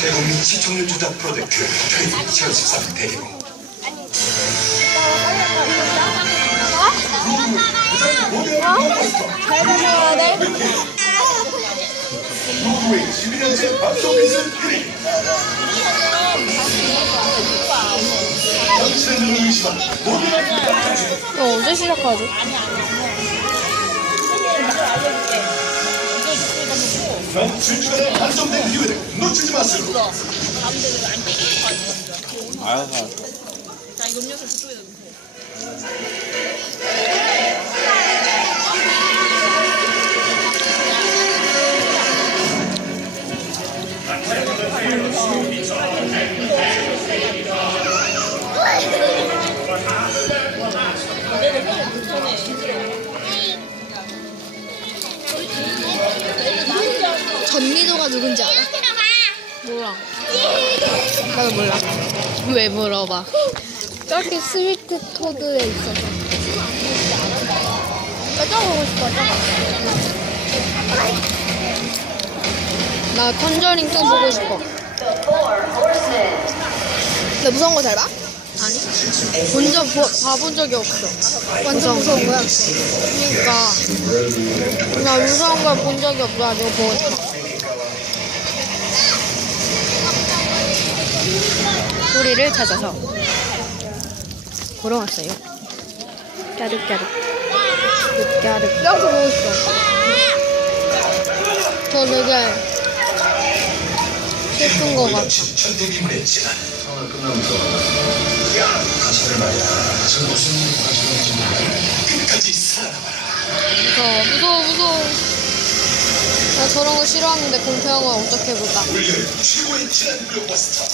대국민 시청률 조작 프로젝트 2013 대개봉. 잘 다녀야 돼. 노르웨이 12년째 밥소비스 그림. 당신의 눈을 의심한 모든 이거 언제 시작하지? 주주간의 반성된 기회를 놓치지 마세요. 자, 이거 음료수 그쪽에다 넣으세요. 전미도가 누군지 알아? 몰라. 나도 몰라. 왜 물어봐? 저기 스위트 토드에 있어서. 나 저거 보고 싶어, 저거. 나 컨저링 2 보고 싶어. 너 무서운 거 잘 봐? 아니? 봐본 적이 없어. 완전 무서운 거야. 그러니까 나 무서운 걸 본 적이 없어가지고 보고 싶어. 소리를 찾아서 보러 왔어요. 까르까르 까르. 뼈도 보고 싶어. 저 되게 슬픈 거 같아. 천대기물의 진한 상을 끝나면서 가사를 말이야. 저 무슨 일이 벌어지는지 몰라. 끝까지 살아남아라. 무서워. 나 저런 거 싫어하는데 공포 영화 어떻게 볼까? 올여름 최고의 진한 블록버스터.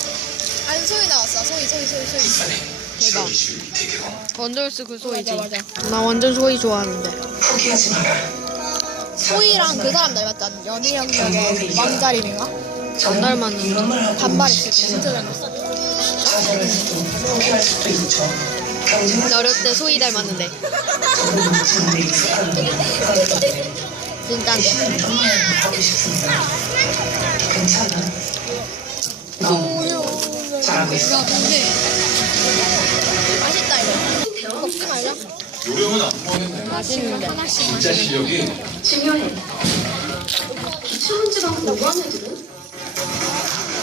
안소희 나왔어. 소희. 부산의 대박. 7월 20일 대개봉. 원더걸스 그 소희지. 맞아. 나 완전 소희 좋아하는데. 포기하지 마라. 소희랑 그 사람 닮았잖아. 연희영역의 왕자림인가? 안 닮았는데. 반말했을 때 진짜 닮았어. 포기할 수도 있죠. 경쟁은 나 어렸을 때 소희 닮았는데. 정말 익숙한데 진짠데. 정말 하고 싶습니다. 괜찮아. 너무 잘하고 있어. 맛있다, 이거. 먹지 말자. 요령은 안 보겠네. 맛있는데. 진짜 실력이 중요해. 기출문제만 공부한 애들은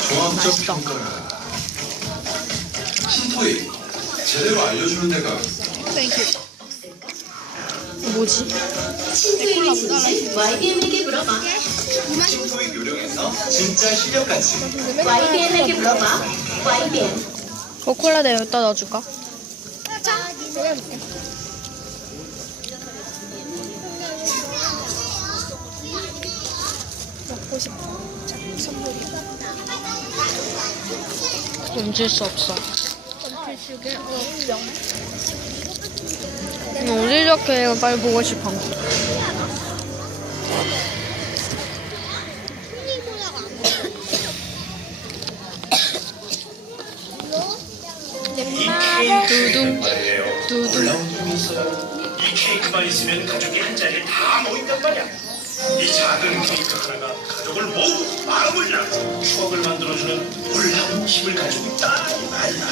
종합적 평가를 신토에 제대로 알려주는 데가 뭐지? 신토의 기술지 YBM에게 물어봐. 신토의 요령에서 진짜 실력까지. YBM에게 물어봐. YBM. 코콜라도 여기다 넣어줄까? 자, 내가 해볼게. 먹고 싶어. 자, 선물이야. 멈출 수 없어. 어디 이렇게 빨리 보고 싶어. 두둥 두둥. 이 케이크만 있으면 가족이 한 자리에 다 모인단 말이야. 이 작은 케이크 하나가 가족을 모으고 마음을 나누고 추억을 만들어주는 놀라운 힘을 가지고 있다 이 말이야.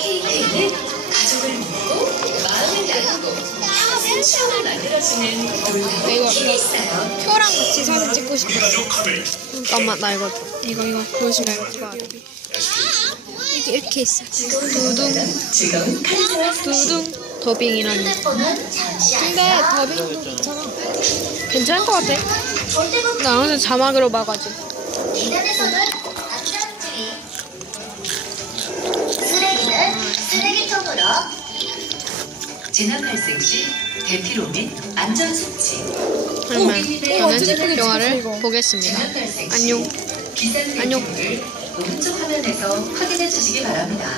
케이크는 가족을 모으고 마음을 나누고 평생 추억을 만들어주는 놀라운 힘이 있어요. 표랑 같이 사진 찍고 싶어. 우리 가족 카메라. 잠깐만 나 이거 줘. 이거 보여주면 이게 이렇게 있어. 지금 카리스마 두둥 더빙이라니. 근데 더빙도 괜찮아. 괜찮을 것 같아. 나 항상 자막으로 봐가지고. 인터넷에서는 아키라트리 쓰레기는 쓰레기통으로 재난 발생 시 대피로 및 안전 수치. 그러면 저는 영화를 보겠습니다. 재난 발생 시 안녕. 비상 안녕. 대피를 오른쪽 화면에서 확인해 주시기 바랍니다.